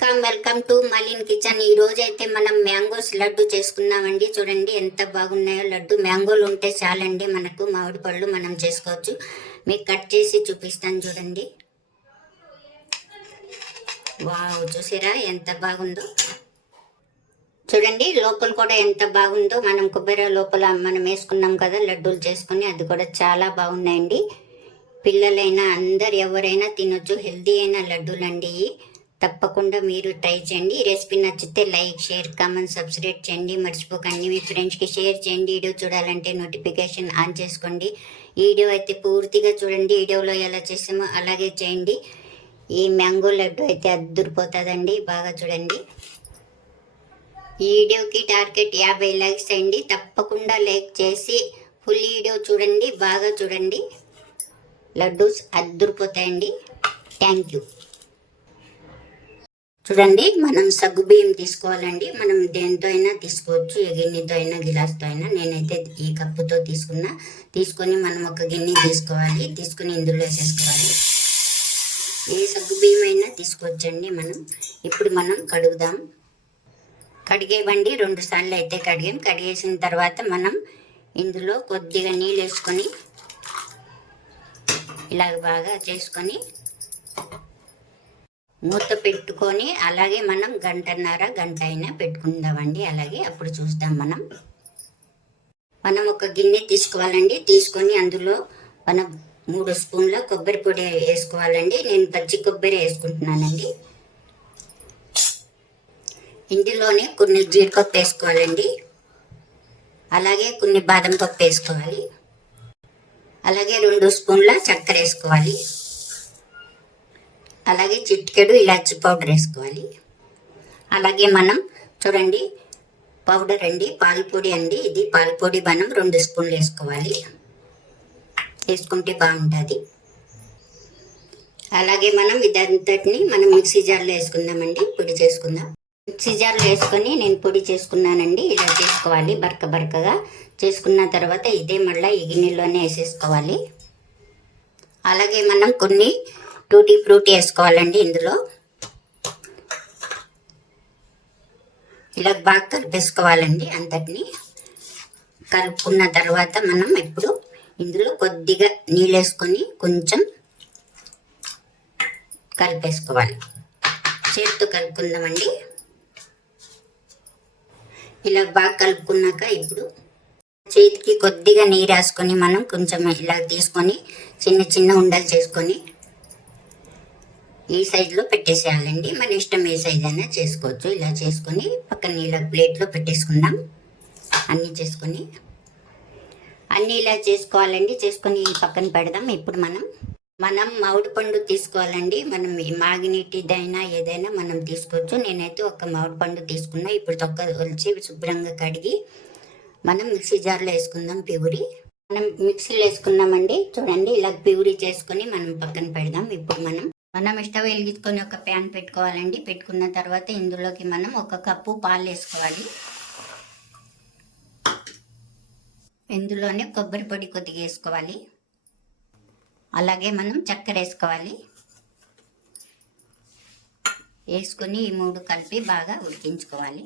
Welcome welcome to Malin kitchen ఈ రోజు అయితే మనం మ్యాంగోస్ లడ్డు చేసుకున్నామండి చూడండి ఎంత బాగున్నాయో. లడ్డు మ్యాంగోలు ఉంటే చాలండి మనకు. మామిడి పళ్ళు మనం చేసుకోవచ్చు. మీకు కట్ చేసి చూపిస్తాను చూడండి. వావ్ చూసారా? ఎంత బాగుందో. చూడండి లోపల కూడా ఎంత బాగుందో. మనం కొబ్బరి లోపల మనం వేసుకున్నాం కదా లడ్డూలు చేసుకుని అది కూడా చాలా బాగున్నాయండి. పిల్లలైనా అందరు ఎవరైనా తినొచ్చు. హెల్దీ అయిన లడ్డూలు అండి ఇవి. తప్పకుండా మీరు ట్రై చేయండి. ఈ రెసిపీ నచ్చితే లైక్ షేర్ కామెంట్ సబ్స్క్రైబ్ చేయండి. మర్చిపోకండి. మీ ఫ్రెండ్స్కి షేర్ చేయండి. వీడియో చూడాలంటే నోటిఫికేషన్ ఆన్ చేసుకోండి. ఈ వీడియో అయితే పూర్తిగా చూడండి. వీడియోలో ఎలా చేసామో అలాగే చేయండి. ఈ మ్యాంగో లడ్డు అయితే అద్దరిపోతుందండి. బాగా చూడండి. ఈ వీడియోకి టార్గెట్ యాభై లైక్స్ అయ్యండి తప్పకుండా లైక్ చేసి ఫుల్ వీడియో చూడండి. బాగా చూడండి. లడ్డూస్ అద్దరిపోతాయండి. Thank you. చూడండి మనం సగ్గు బియ్యం తీసుకోవాలండి. మనం దేనితో అయినా తీసుకోవచ్చు ఏ గిన్నెతో అయినా గిలాస్తో అయినా. నేనైతే ఈ కప్పుతో తీసుకున్నా. తీసుకొని మనం ఒక గిన్నె తీసుకోవాలి. తీసుకుని ఇందులో వేసేసుకోవాలి. ఏ సగ్గు బియ్యం అయినా తీసుకోవచ్చండి మనం. ఇప్పుడు మనం కడుగుదాం. కడిగేవండి రెండు సార్లు అయితే కడిగాం. కడిగేసిన తర్వాత మనం ఇందులో కొద్దిగా నీళ్ళు వేసుకొని ఇలాగ బాగా చేసుకొని మూత పెట్టుకొని అలాగే మనం గంటన్నర గంట అయినా పెట్టుకుందామండి. అలాగే అప్పుడు చూద్దాం మనం. మనం ఒక గిన్నె తీసుకోవాలండి. తీసుకొని అందులో మనం మూడు స్పూన్ల కొబ్బరి పొడి వేసుకోవాలండి. నేను పచ్చి కొబ్బరి వేసుకుంటున్నానండి. ఇందులోనే కొన్ని జీడిపప్పు వేసుకోవాలండి. అలాగే కొన్ని బాదం పప్పు వేసుకోవాలి. అలాగే రెండు స్పూన్ల చక్కెర వేసుకోవాలి. అలాగే చిట్కెడు ఇలాచి పౌడర్ వేసుకోవాలి. అలాగే మనం చూడండి పౌడర్ అండి పాలపొడి అండి ఇది పాలపొడి మనం రెండు స్పూన్లు వేసుకోవాలి. వేసుకుంటే బాగుంటుంది. అలాగే మనం ఇదంతటిని మనం మిక్సీ జార్లో వేసుకుందామండి పొడి చేసుకుందాం. మిక్సీ జార్లో వేసుకొని నేను పొడి చేసుకున్నానండి ఇలా చేసుకోవాలి బరక బరకగా. చేసుకున్న తర్వాత ఇదే మళ్ళీ ఈ గిన్నెలోనే వేసేసుకోవాలి. అలాగే మనం కొన్ని టూటీ ఫ్రూటీ వేసుకోవాలండి ఇందులో. ఇలా బాగా కలిపేసుకోవాలండి అంతటిని. కలుపుకున్న తర్వాత మనం ఇప్పుడు ఇందులో కొద్దిగా నీళ్ళు వేసుకొని కొంచెం కలిపేసుకోవాలి. చేతితో కలుపుకుందామండి. ఇలా బాగా కలుపుకున్నాక ఇప్పుడు చేతికి కొద్దిగా నీరు వేసుకొని మనం కొంచెం ఇలా తీసుకొని చిన్న చిన్న ఉండలు చేసుకొని ఈ సైజులో పెట్టేసేయాలండి. మన ఇష్టం ఏ సైజ్ అయినా చేసుకోవచ్చు. ఇలా చేసుకొని పక్కన ఇలా ప్లేట్లో పెట్టేసుకుందాం. అన్నీ చేసుకొని. అన్నీ ఇలా చేసుకోవాలండి. చేసుకొని పక్కన పెడదాం. ఇప్పుడు మనం మనం మామిడి పండు తీసుకోవాలండి. మనం మాగినీటిదైనా ఏదైనా మనం తీసుకోవచ్చు. నేనైతే ఒక మామిడి పండు తీసుకున్నా. ఇప్పుడు తొక్క ఒలిచి శుభ్రంగా కడిగి మనం మిక్సీ జార్లో వేసుకుందాం ప్యూరి. మనం మిక్సీలో వేసుకున్నామండి. చూడండి ఇలా ప్యూరీ చేసుకొని మనం పక్కన పెడదాం. ఇప్పుడు మనం మనం స్టవ్ వెలిగించుకొని ఒక ప్యాన్ పెట్టుకోవాలండి. పెట్టుకున్న తర్వాత ఇందులోకి మనం ఒక కప్పు పాలు వేసుకోవాలి. ఇందులోనే కొబ్బరి పొడి కొద్దిగా వేసుకోవాలి. అలాగే మనం చక్కెర వేసుకోవాలి. వేసుకొని ఈ మూడు కలిపి బాగా ఉడికించుకోవాలి.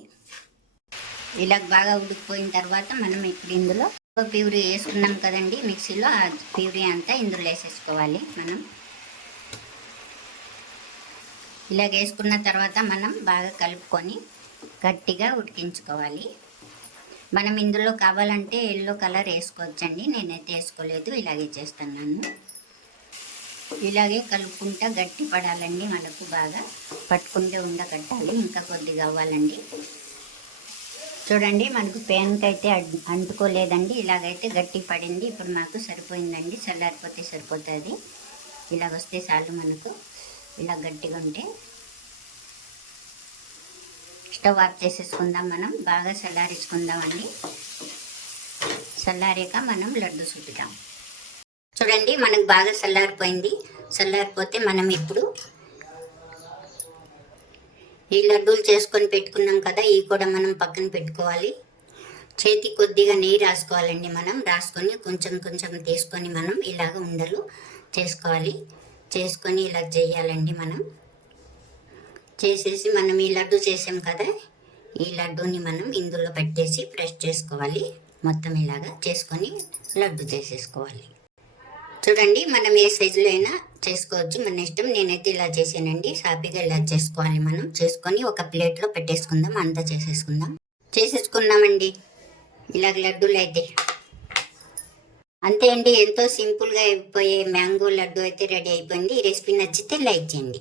ఇలా బాగా ఉడికిపోయిన తర్వాత మనం ఇప్పుడు ఇందులో ప్యూరీ వేసుకున్నాం కదండి. మిక్సీలో ఆ ప్యూరీ అంతా ఇందులో వేసేసుకోవాలి మనం. ఇలా వేసుకున్న తర్వాత మనం బాగా కలుపుకొని గట్టిగా ఉడికించుకోవాలి. మనం ఇందులో కావాలంటే ఎల్లో కలర్ వేసుకోవచ్చండి. నేనైతే వేసుకోలేదు ఇలాగే చేస్తున్నాను. ఇలాగే కలుపుకుంటా గట్టి పడాలండి మనకు బాగా పట్టుకుంటే ఉండకట్టాలి ఇంకా కొద్దిగా అవ్వాలండి. చూడండి మనకు పేన్కి అయితే అంటుకోలేదండి. ఇలాగైతే గట్టి పడింది ఇప్పుడు మాకు సరిపోయిందండి చల్లారిపోతే సరిపోతుంది. ఇలాగ వస్తే చాలు మనకు. ఇలా గట్టిగా ఉంటే స్టవ్ ఆఫ్ చేసేసుకుందాం మనం. బాగా చల్లారించుకుందామండి చల్లారాక మనం లడ్డు చుట్టుతాం. చూడండి మనకు బాగా చల్లారిపోయింది. చల్లారిపోతే మనం ఇప్పుడు ఈ లడ్డూలు చేసుకొని పెట్టుకున్నాం కదా ఇవి కూడా మనం పక్కన పెట్టుకోవాలి. చేతి కొద్దిగా నెయ్యి రాసుకోవాలండి మనం. రాసుకొని కొంచెం కొంచెం తీసుకొని మనం ఇలాగ ఉండలు చేసుకోవాలి. చేసుకొని ఇలా చేయాలండి మనం. చేసేసి మనం ఈ లడ్డు చేసాం కదా ఈ లడ్డూని మనం ఇందులో పెట్టేసి ప్రెస్ చేసుకోవాలి. మొత్తం ఇలాగా చేసుకొని లడ్డు చేసేసుకోవాలి. చూడండి మనం ఏ సైజులో అయినా చేసుకోవచ్చు. మన ఇష్టం నేనైతే ఇలా చేసానండి సాఫీగా ఇలా చేసుకోవాలి మనం. చేసుకొని ఒక ప్లేట్లో పెట్టేసుకుందాం అంతా చేసేసుకుందాం. చేసేసుకున్నామండి. ఇలాగ లడ్డూలు అయితే. అంతే అండి. ఎంతో సింపుల్గా అయిపోయే మ్యాంగో లడ్డు అయితే రెడీ అయిపోయింది. ఈ రెసిపీ నచ్చితే లైక్ చేయండి.